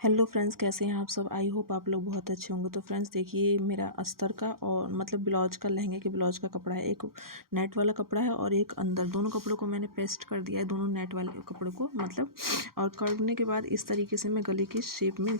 Hello friends, कैसे हैं आप सब। आई होप आप लोग बहुत अच्छे होंगे। तो फ्रेंड्स देखिए, मेरा अस्तर का और मतलब ब्लाउज का, लहंगे के ब्लाउज का कपड़ा है। एक नेट वाला कपड़ा है और एक अंदर, दोनों कपड़ों को मैंने पेस्ट कर दिया है, दोनों नेट वाले कपड़ों को मतलब। और करने के बाद इस तरीके से मैं गले की शेप में,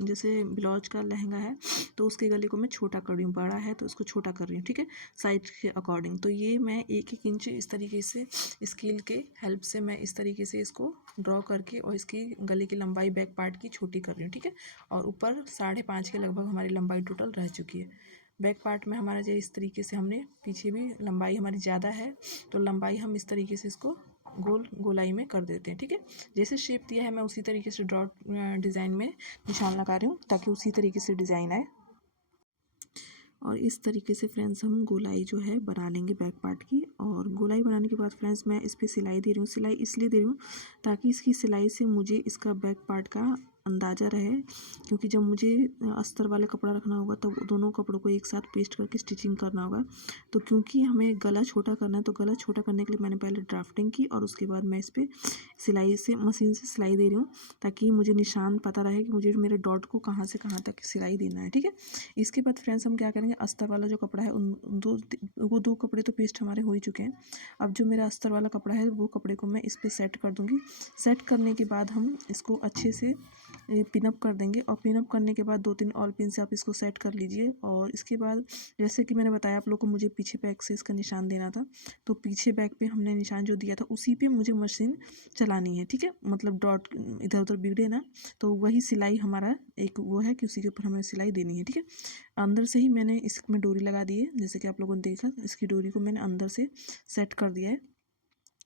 जैसे ब्लाउज का लहंगा है तो उसके गले को मैं छोटा कर रही हूँ, बड़ा है तो उसको छोटा कर रही हूँ, ठीक है, साइज के अकॉर्डिंग। तो ये मैं 1-1 इंच इस तरीके से स्केल के हेल्प से मैं इस तरीके से इसको ड्रॉ करके और इसकी गले की लंबाई बैक पार्ट की छोटी कर रही हूँ, ठीक है। और ऊपर 5.5 के लगभग हमारी लंबाई टोटल रह चुकी है। बैक पार्ट में हमारा जो इस तरीके से हमने पीछे भी लंबाई हमारी ज़्यादा है तो लंबाई हम इस तरीके से इसको गोलाई में कर देते हैं, ठीक है। जैसे शेप दिया है मैं उसी तरीके से ड्रॉ डिज़ाइन में निशान लगा रही हूँ ताकि उसी तरीके से डिज़ाइन आए। और इस तरीके से फ्रेंड्स हम गोलाई जो है बना लेंगे बैक पार्ट की। और गोलाई बनाने के बाद फ्रेंड्स मैं इस पर सिलाई दे रही हूँ। सिलाई इसलिए दे रही हूँ ताकि इसकी सिलाई से मुझे इसका बैक पार्ट का अंदाज़ा रहे, क्योंकि जब मुझे अस्तर वाला कपड़ा रखना होगा तब दोनों कपड़ों को एक साथ पेस्ट करके स्टिचिंग करना होगा। तो क्योंकि हमें गला छोटा करना है तो गला छोटा करने के लिए मैंने पहले ड्राफ्टिंग की और उसके बाद मैं इस पर सिलाई से, मशीन से सिलाई दे रही हूँ ताकि मुझे निशान पता रहे कि मुझे मेरे डॉट को कहाँ से कहाँ तक सिलाई देना है, ठीक है। इसके बाद फ्रेंड्स हम क्या करेंगे, अस्तर वाला जो कपड़ा है वो दो कपड़े तो पेस्ट हमारे हो ही चुके हैं। अब जो मेरा अस्तर वाला कपड़ा है वो कपड़े को मैं इस पर सेट कर दूंगी। सेट करने के बाद हम इसको अच्छे से पिनअप कर देंगे और पिनअप करने के बाद 2-3 ऑल पिन से आप इसको सेट कर लीजिए। और इसके बाद जैसे कि मैंने बताया आप लोग को, मुझे पीछे बैक से इसका निशान देना था तो पीछे बैक पे हमने निशान जो दिया था उसी पे मुझे मशीन चलानी है, ठीक है। मतलब डॉट इधर उधर बिगड़े ना, तो वही सिलाई हमारा एक वो है कि उसी के ऊपर हमें सिलाई देनी है, ठीक है। अंदर से ही मैंने इसमें डोरी लगा दी है, जैसे कि आप लोगों ने देखा, इसकी डोरी को मैंने अंदर से सेट कर दिया है।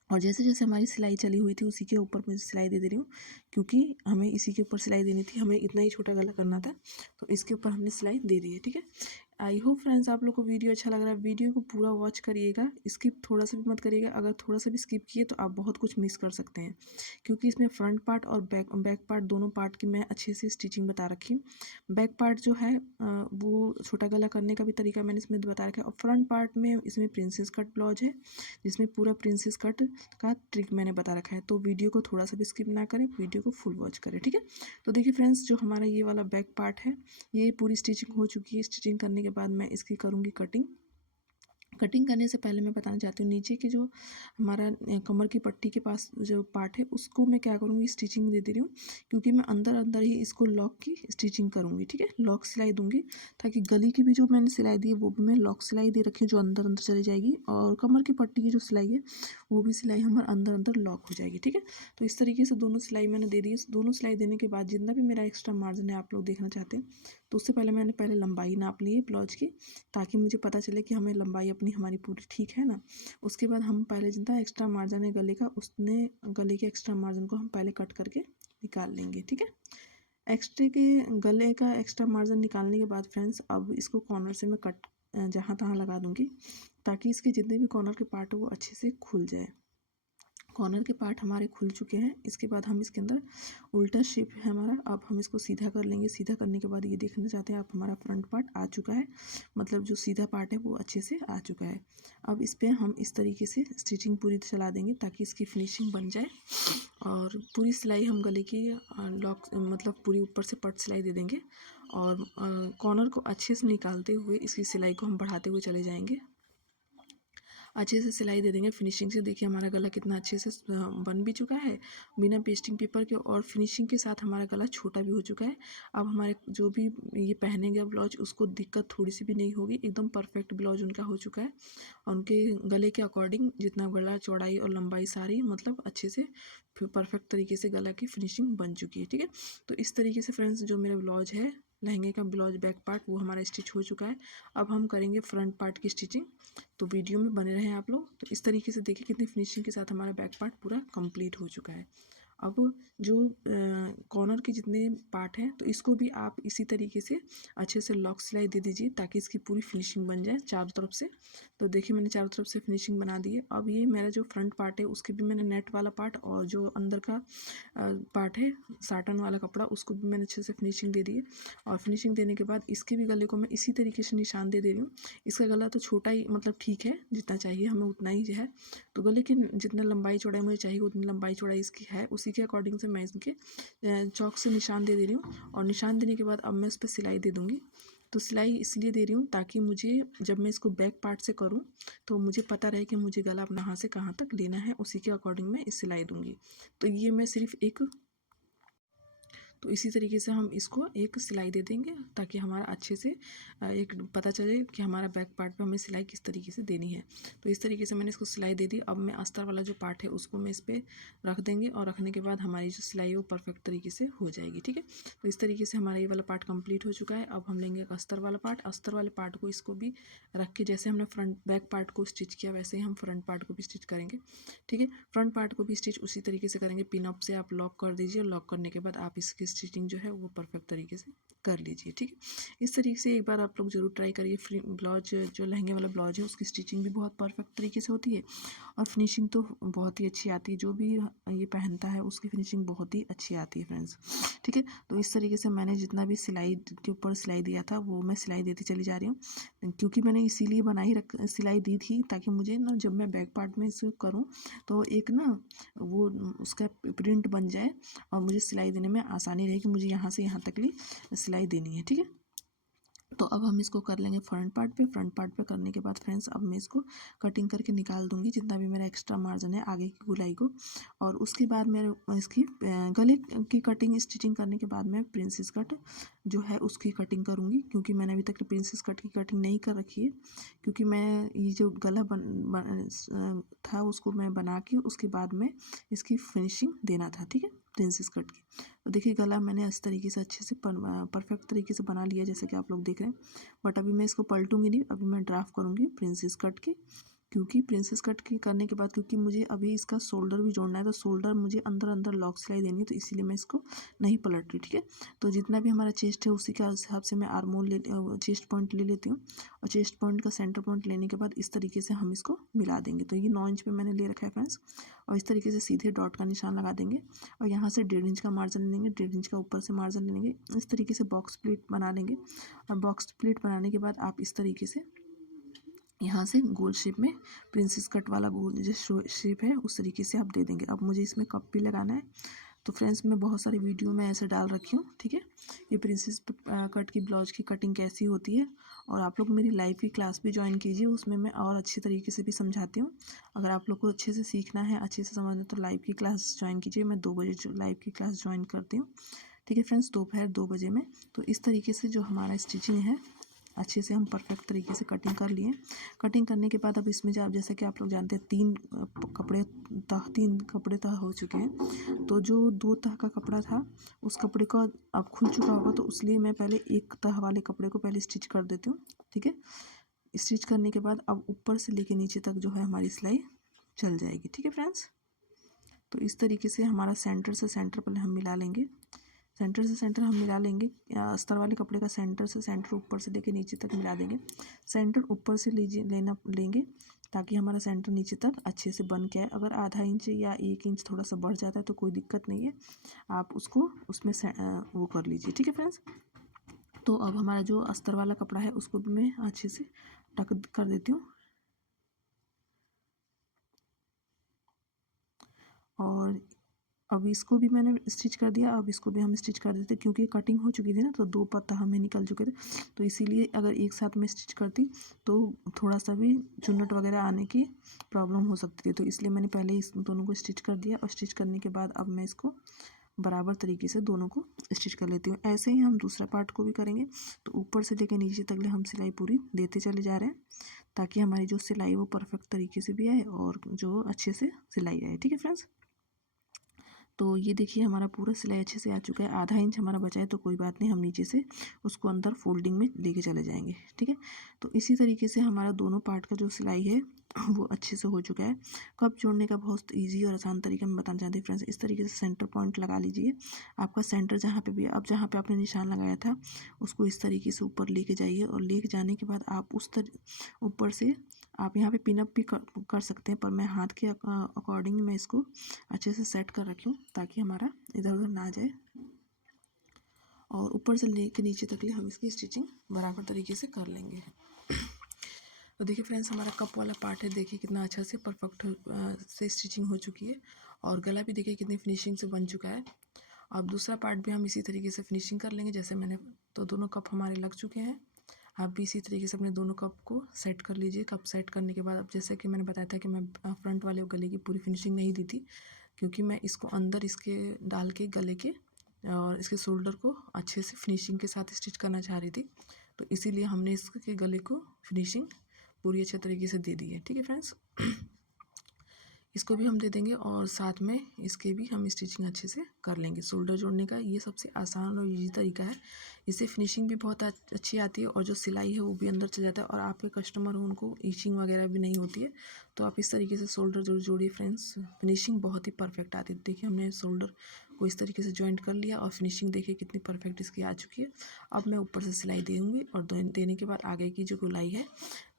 और जैसे जैसे हमारी सिलाई चली हुई थी उसी के ऊपर मैं सिलाई दे रही हूँ, क्योंकि हमें इसी के ऊपर सिलाई देनी थी, हमें इतना ही छोटा गला करना था तो इसके ऊपर हमने सिलाई दे दी है, ठीक है। आई होप फ्रेंड्स आप लोग को वीडियो अच्छा लग रहा है। वीडियो को पूरा वॉच करिएगा, स्किप थोड़ा सा भी मत करिएगा। अगर थोड़ा सा भी स्किप किए तो आप बहुत कुछ मिस कर सकते हैं, क्योंकि इसमें फ्रंट पार्ट और बैक पार्ट दोनों पार्ट की मैं अच्छे से स्टिचिंग बता रखी हूँ। बैक पार्ट जो है वो छोटा गला करने का भी तरीका मैंने इसमें बता रखा है। और फ्रंट पार्ट में इसमें प्रिंसेस कट ब्लाउज है जिसमें पूरा प्रिंसेस कट का ट्रिक मैंने बता रखा है। तो वीडियो को थोड़ा सा भी स्किप ना करें, वीडियो को फुल वॉच करें, ठीक है। तो देखिए फ्रेंड्स, जो हमारा ये वाला बैक पार्ट है ये पूरी स्टिचिंग हो चुकी है। स्टिचिंग करने के बाद मैं इसकी करूँगी कटिंग। कटिंग करने से पहले मैं बताना चाहती हूँ, नीचे की जो हमारा कमर की पट्टी के पास जो पार्ट है उसको मैं क्या करूँगी, स्टिचिंग दे रही हूँ, क्योंकि मैं अंदर अंदर ही इसको लॉक की स्टिचिंग करूँगी, ठीक है। लॉक सिलाई दूंगी ताकि गली की भी जो मैंने सिलाई दी है वो भी मैं लॉक सिलाई दे रखी हूँ जो अंदर अंदर चली जाएगी, और कमर की पट्टी की जो सिलाई है वो भी सिलाई हमारे अंदर अंदर लॉक हो जाएगी, ठीक है। तो इस तरीके से दोनों सिलाई मैंने दे दी है। दोनों सिलाई देने के बाद जितना भी मेरा एक्स्ट्रा मार्जिन है आप लोग देखना चाहते हैं तो उससे पहले मैंने लंबाई नाप ली है ब्लाउज की, ताकि मुझे पता चले कि हमें लंबाई अपनी हमारी पूरी ठीक है ना। उसके बाद हम पहले जितना एक्स्ट्रा मार्जिन है गले का, उसने गले के एक्स्ट्रा मार्जिन को हम पहले कट करके निकाल लेंगे, ठीक है। एक्स्ट्रा के गले का एक्स्ट्रा मार्जिन निकालने के बाद फ्रेंड्स अब इसको कॉर्नर से मैं कट जहाँ तहाँ लगा दूंगी ताकि इसके जितने भी कॉर्नर के पार्ट है वो अच्छे से खुल जाए। कॉर्नर के पार्ट हमारे खुल चुके हैं। इसके बाद हम इसके अंदर उल्टा शेप है हमारा, अब हम इसको सीधा कर लेंगे। सीधा करने के बाद ये देखना चाहते हैं आप, हमारा फ्रंट पार्ट आ चुका है, मतलब जो सीधा पार्ट है वो अच्छे से आ चुका है। अब इस पर हम इस तरीके से स्टिचिंग पूरी चला देंगे ताकि इसकी फिनिशिंग बन जाए। और पूरी सिलाई हम गले की लॉक मतलब पूरी ऊपर से पट सिलाई दे देंगे और कॉर्नर को अच्छे से निकालते हुए इसकी सिलाई को हम बढ़ाते हुए चले जाएंगे। अच्छे से सिलाई दे देंगे फिनिशिंग से। देखिए हमारा गला कितना अच्छे से बन भी चुका है बिना पेस्टिंग पेपर के, और फिनिशिंग के साथ हमारा गला छोटा भी हो चुका है। अब हमारे जो भी ये पहनेंगे ब्लाउज उसको दिक्कत थोड़ी सी भी नहीं होगी, एकदम परफेक्ट ब्लाउज उनका हो चुका है। और उनके गले के अकॉर्डिंग जितना गला चौड़ाई और लंबाई सारी मतलब अच्छे से परफेक्ट तरीके से गला की फिनिशिंग बन चुकी है, ठीक है। तो इस तरीके से फ्रेंड्स जो मेरा ब्लाउज है, लहंगे का ब्लाउज बैक पार्ट, वो हमारा स्टिच हो चुका है। अब हम करेंगे फ्रंट पार्ट की स्टिचिंग, तो वीडियो में बने रहें आप लोग। तो इस तरीके से देखिए कितनी फिनिशिंग के साथ हमारा बैक पार्ट पूरा कंप्लीट हो चुका है। अब जो कॉर्नर के जितने पार्ट हैं तो इसको भी आप इसी तरीके से अच्छे से लॉक सिलाई दे दीजिए ताकि इसकी पूरी फिनिशिंग बन जाए चारों तरफ से। तो देखिए मैंने चारों तरफ से फिनिशिंग बना दी है। अब ये मेरा जो फ्रंट पार्ट है उसके भी मैंने नेट वाला पार्ट और जो अंदर का पार्ट है साटन वाला कपड़ा उसको भी मैंने अच्छे से फिनिशिंग दे दी है। और फिनिशिंग देने के बाद इसके भी गले को मैं इसी तरीके से निशान दे रही हूँ। इसका गला तो छोटा ही मतलब ठीक है, जितना चाहिए हमें उतना ही है। तो गले की जितना लंबाई चौड़ाई मुझे चाहिए उतनी लंबाई चौड़ाई इसकी है, उसी उसी के अकॉर्डिंग से मैं इनके चौक से निशान दे रही हूँ। और निशान देने के बाद अब मैं इस पर सिलाई दे दूँगी। तो सिलाई इसलिए दे रही हूँ ताकि मुझे जब मैं इसको बैक पार्ट से करूँ तो मुझे पता रहे कि मुझे गला अपना कहाँ से कहाँ तक लेना है, उसी के अकॉर्डिंग मैं इस सिलाई दूँगी। तो ये मैं सिर्फ एक तो इसी तरीके से हम इसको एक सिलाई दे देंगे ताकि हमारा अच्छे से एक पता चले कि हमारा बैक पार्ट पे हमें सिलाई किस तरीके से देनी है। तो इस तरीके से मैंने इसको सिलाई दे दी। अब मैं अस्तर वाला जो पार्ट है उसको मैं इस पर रख देंगे और रखने के बाद हमारी जो सिलाई है वो परफेक्ट तरीके से हो जाएगी। ठीक है, तो इस तरीके से हमारा ये वाला पार्ट कंप्लीट हो चुका है। अब हम लेंगे एक अस्तर वाला पार्ट। अस्तर वाले पार्ट को इसको भी रख के जैसे हमने फ्रंट बैक पार्ट को स्टिच किया वैसे ही हम फ्रंट पार्ट को भी स्टिच करेंगे। ठीक है, फ्रंट पार्ट को भी स्टिच उसी तरीके से करेंगे। पिन अप से आप लॉक कर दीजिए। लॉक करने के बाद आप इसकी स्टिचिंग जो है वो परफेक्ट तरीके से कर लीजिए। ठीक है, इस तरीके से एक बार आप लोग जरूर ट्राई करिए। फ्री ब्लाउज जो लहंगे वाला ब्लाउज है उसकी स्टिचिंग भी बहुत परफेक्ट तरीके से होती है और फिनिशिंग तो बहुत ही अच्छी आती है। जो भी ये पहनता है उसकी फिनिशिंग बहुत ही अच्छी आती है फ्रेंड्स। ठीक है, तो इस तरीके से मैंने जितना भी सिलाई के ऊपर सिलाई दिया था वो मैं सिलाई देती चली जा रही हूँ, क्योंकि मैंने इसीलिए सिलाई दी थी ताकि मुझे ना जब मैं बैक पार्ट में इसे करूँ तो एक ना वो उसका प्रिंट बन जाए और मुझे सिलाई देने में आसानी रहे कि मुझे यहाँ से यहाँ तक ली सिलाई देनी है। ठीक है, तो अब हम इसको कर लेंगे फ्रंट पार्ट पे। फ्रंट पार्ट पे करने के बाद फ्रेंड्स अब मैं इसको कटिंग करके निकाल दूंगी जितना भी मेरा एक्स्ट्रा मार्जिन है आगे की गोलाई को। और उसके बाद मेरे इसकी गले की कटिंग स्टिचिंग करने के बाद मैं प्रिंसेस कट जो है उसकी कटिंग करूँगी, क्योंकि मैंने अभी तक प्रिंसेस कट की कटिंग नहीं कर रखी है। क्योंकि मैं ये जो गला था उसको मैं बना के उसके बाद में इसकी फिनिशिंग देना था। ठीक है, प्रिंसेस कट की। तो देखिए गला मैंने इस तरीके से अच्छे से परफेक्ट तरीके से बना लिया जैसे कि आप लोग देख रहे हैं। बट अभी मैं इसको पलटूंगी नहीं, अभी मैं ड्राफ्ट करूँगी प्रिंसेस कट की। क्योंकि प्रिंसेस कट की करने के बाद क्योंकि मुझे अभी इसका शोल्डर भी जोड़ना है तो शोल्डर मुझे अंदर अंदर लॉक सिलाई देनी है, तो इसीलिए मैं इसको नहीं पलट रही। ठीक है, तो जितना भी हमारा चेस्ट है उसी के हिसाब से मैं आर्मोल चेस्ट पॉइंट ले लेती हूँ। और चेस्ट पॉइंट का सेंटर पॉइंट लेने के बाद इस तरीके से हम इसको मिला देंगे। तो ये 9 इंच पे मैंने ले रखा है फ्रेंड्स। और इस तरीके से सीधे डॉट का निशान लगा देंगे और यहाँ से 1.5 इंच का मार्जिन लेंगे, 1.5 इंच का ऊपर से मार्जिन लेंगे। इस तरीके से बॉक्स प्लेट बना लेंगे। और बॉक्स प्लेट बनाने के बाद आप इस तरीके से यहाँ से गोल शेप में प्रिंसेस कट वाला गोल जो शेप है उस तरीके से आप दे देंगे। अब मुझे इसमें कप भी लगाना है। तो फ्रेंड्स मैं बहुत सारी वीडियो में ऐसे डाल रखी हूँ। ठीक है, ये प्रिंसेस कट की ब्लाउज की कटिंग कैसी होती है। और आप लोग मेरी लाइव की क्लास भी ज्वाइन कीजिए, उसमें मैं और अच्छी तरीके से भी समझाती हूँ। अगर आप लोग को अच्छे से सीखना है, अच्छे से समझना तो लाइव की क्लास ज्वाइन कीजिए। मैं 2 बजे लाइव की क्लास ज्वाइन करती हूँ। ठीक है फ्रेंड्स, दोपहर 2 बजे में। तो इस तरीके से जो हमारा स्टिचिंग है अच्छे से हम परफेक्ट तरीके से कटिंग कर लिए। कटिंग करने के बाद अब इसमें जो आप जैसा कि आप लोग जानते हैं 3 कपड़े तह हो चुके हैं। तो जो 2 तह का कपड़ा था उस कपड़े को अब खुल चुका होगा, तो इसलिए मैं पहले 1 तह वाले कपड़े को पहले स्टिच कर देती हूँ। ठीक है, स्टिच करने के बाद अब ऊपर से लेके नीचे तक जो है हमारी सिलाई चल जाएगी। ठीक है फ्रेंड्स, तो इस तरीके से हमारा सेंटर से सेंटर पहले हम मिला लेंगे। सेंटर से सेंटर हम मिला लेंगे। अस्तर वाले कपड़े का सेंटर से सेंटर ऊपर से लेके नीचे तक मिला देंगे। सेंटर ऊपर से लेंगे ताकि हमारा सेंटर नीचे तक अच्छे से बन के आए। अगर आधा इंच या 1 इंच थोड़ा सा बढ़ जाता है तो कोई दिक्कत नहीं है, आप उसको उसमें वो कर लीजिए। ठीक है फ्रेंड्स, तो अब हमारा जो अस्तर वाला कपड़ा है उसको भी मैं अच्छे से टक कर देती हूँ। और अब इसको भी मैंने स्टिच कर दिया। अब इसको भी हम स्टिच कर देते क्योंकि कटिंग हो चुकी थी ना, तो 2 पत्ता हमें निकल चुके थे। तो इसीलिए अगर एक साथ में स्टिच करती तो थोड़ा सा भी चुन्नट वगैरह आने की प्रॉब्लम हो सकती थी। तो इसलिए मैंने पहले इस दोनों को स्टिच कर दिया। और स्टिच करने के बाद अब मैं इसको बराबर तरीके से दोनों को स्टिच कर लेती हूँ। ऐसे ही हम दूसरा पार्ट को भी करेंगे। तो ऊपर से लेकर नीचे तक हम सिलाई पूरी देते चले जा रहे हैं ताकि हमारी जो सिलाई वो परफेक्ट तरीके से भी आए और जो अच्छे से सिलाई आए। ठीक है फ्रेंड्स, तो ये देखिए हमारा पूरा सिलाई अच्छे से आ चुका है। आधा इंच हमारा बचा है तो कोई बात नहीं, हम नीचे से उसको अंदर फोल्डिंग में लेके चले जाएंगे। ठीक है, तो इसी तरीके से हमारा दोनों पार्ट का जो सिलाई है वो अच्छे से हो चुका है। कप जोड़ने का बहुत ईजी और आसान तरीका मैं बताना चाहती हूँ फ्रेंड्स। इस तरीके से सेंटर पॉइंट लगा लीजिए। आपका सेंटर जहाँ पे भी, अब जहाँ पे आपने निशान लगाया था उसको इस तरीके से ऊपर लेके जाइए। और लेके जाने के बाद आप ऊपर से आप यहाँ पे पिनअप भी कर सकते हैं, पर मैं हाथ के अकॉर्डिंग मैं इसको अच्छे से सेट कर रखी हूँ ताकि हमारा इधर उधर ना जाए। और ऊपर से लेके नीचे तक ले हम इसकी स्टिचिंग बराबर तरीके से कर लेंगे। तो देखिए फ्रेंड्स, हमारा कप वाला पार्ट है, देखिए कितना अच्छा से परफेक्ट से स्टिचिंग हो चुकी है और गला भी देखिए कितनी फिनिशिंग से बन चुका है। अब दूसरा पार्ट भी हम इसी तरीके से फिनिशिंग कर लेंगे जैसे मैंने, तो दोनों कप हमारे लग चुके हैं। आप भी इसी तरीके से अपने दोनों कप को सेट कर लीजिए। कप सेट करने के बाद अब जैसे कि मैंने बताया था कि मैं फ्रंट वाले गले की पूरी फिनिशिंग नहीं दी थी, क्योंकि मैं इसको अंदर इसके डाल के गले के और इसके शोल्डर को अच्छे से फिनिशिंग के साथ स्टिच करना चाह रही थी, तो इसीलिए हमने इसके गले को फिनिशिंग पूरी अच्छे तरीके से दे दी है। ठीक है फ्रेंड्स, इसको भी हम दे देंगे और साथ में इसके भी हम स्टिचिंग अच्छे से कर लेंगे। शोल्डर जोड़ने का ये सबसे आसान और ईजी तरीका है, इससे फिनिशिंग भी बहुत अच्छी आती है और जो सिलाई है वो भी अंदर चल जाता है और आपके कस्टमर हो उनको ईचिंग वगैरह भी नहीं होती है। तो आप इस तरीके से शोल्डर जोड़िए फ्रेंड्स, फिनिशिंग बहुत ही परफेक्ट आती है। देखिए हमने शोल्डर को इस तरीके से जॉइंट कर लिया और फिनिशिंग देखिए कितनी परफेक्ट इसकी आ चुकी है। अब मैं ऊपर से सिलाई दूँगी और देने के बाद आगे की जो गोलाई है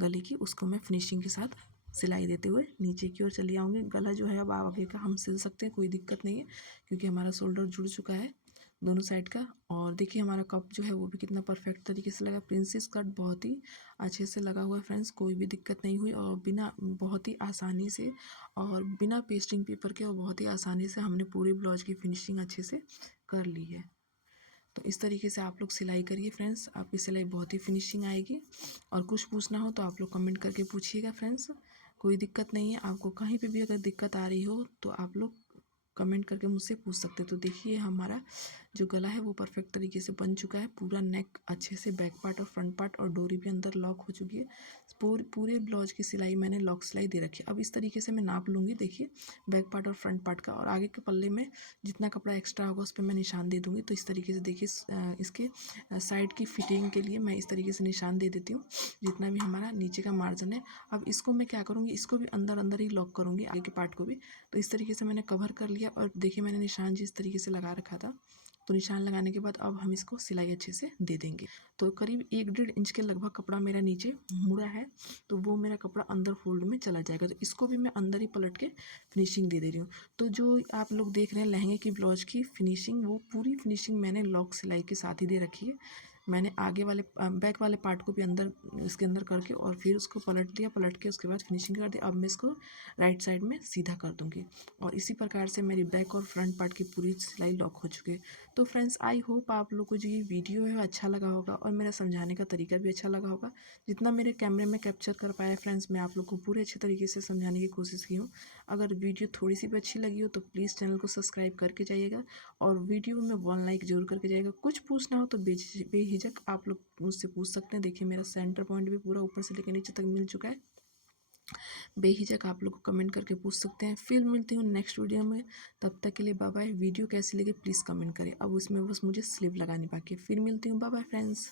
गले की, उसको मैं फिनिशिंग के साथ सिलाई देते हुए नीचे की ओर चली आऊँगी। गला जो है अब आगे का हम सिल सकते हैं, कोई दिक्कत नहीं है, क्योंकि हमारा शोल्डर जुड़ चुका है दोनों साइड का। और देखिए हमारा कप जो है वो भी कितना परफेक्ट तरीके से लगा। प्रिंसेस कट बहुत ही अच्छे से लगा हुआ है फ्रेंड्स, कोई भी दिक्कत नहीं हुई और बिना बहुत ही आसानी से और बिना पेस्टिंग पेपर के और बहुत ही आसानी से हमने पूरे ब्लाउज की फिनिशिंग अच्छे से कर ली है। तो इस तरीके से आप लोग सिलाई करिए फ्रेंड्स, आपकी सिलाई बहुत ही फिनिशिंग आएगी। और कुछ पूछना हो तो आप लोग कमेंट करके पूछिएगा फ्रेंड्स, कोई दिक्कत नहीं है। आपको कहीं पे भी अगर दिक्कत आ रही हो तो आप लोग कमेंट करके मुझसे पूछ सकते हैं। तो देखिए हमारा जो गला है वो परफेक्ट तरीके से बन चुका है, पूरा नेक अच्छे से, बैक पार्ट और फ्रंट पार्ट और डोरी भी अंदर लॉक हो चुकी है। पूरे ब्लाउज की सिलाई मैंने लॉक सिलाई दे रखी है। अब इस तरीके से मैं नाप लूँगी, देखिए बैक पार्ट और फ्रंट पार्ट का, और आगे के पल्ले में जितना कपड़ा एक्स्ट्रा होगा उस पर मैं निशान दे दूँगी। तो इस तरीके से देखिए इसके साइड की फिटिंग के लिए मैं इस तरीके से निशान दे देती हूँ, जितना भी हमारा नीचे का मार्जिन है। अब इसको मैं क्या करूँगी, इसको भी अंदर अंदर ही लॉक करूँगी, आगे के पार्ट को भी। तो इस तरीके से मैंने कवर कर लिया और देखिए मैंने निशान जिस तरीके से लगा रखा था, तो निशान लगाने के बाद अब हम इसको सिलाई अच्छे से दे देंगे। तो करीब 1-1.5 इंच के लगभग कपड़ा मेरा नीचे मुड़ा है, तो वो मेरा कपड़ा अंदर फोल्ड में चला जाएगा। तो इसको भी मैं अंदर ही पलट के फिनिशिंग दे रही हूँ। तो जो आप लोग देख रहे हैं लहंगे की ब्लाउज की फिनिशिंग, वो पूरी फिनिशिंग मैंने लॉक सिलाई के साथ ही दे रखी है। मैंने आगे वाले बैक वाले पार्ट को भी अंदर इसके अंदर करके और फिर उसको पलट दिया, पलट के उसके बाद फिनिशिंग कर दिया। अब मैं इसको राइट साइड में सीधा कर दूँगी और इसी प्रकार से मेरी बैक और फ्रंट पार्ट की पूरी सिलाई लॉक हो चुकी है। तो फ्रेंड्स, आई होप आप लोग को जो ये वीडियो है अच्छा लगा होगा और मेरा समझाने का तरीका भी अच्छा लगा होगा। जितना मेरे कैमरे में कैप्चर कर पाया फ्रेंड्स, मैं आप लोग को पूरे अच्छे तरीके से समझाने की कोशिश की हूँ। अगर वीडियो थोड़ी सी भी अच्छी लगी हो तो प्लीज़ चैनल को सब्सक्राइब करके जाइएगा और वीडियो में 1 लाइक जरूर करके जाइएगा। कुछ पूछना हो तो बेहिचक आप लोग मुझसे पूछ सकते हैं। देखिए मेरा सेंटर पॉइंट भी पूरा ऊपर से लेकर नीचे तक मिल चुका है। बेहिचक आप लोग को कमेंट करके पूछ सकते हैं। फिर मिलती हूँ नेक्स्ट वीडियो में, तब तक के लिए बाय बाय। वीडियो कैसी लगी प्लीज़ कमेंट करें। अब उसमें बस मुझे स्लीव लगानी बाकी है। फिर मिलती हूँ, बाय बाय फ्रेंड्स।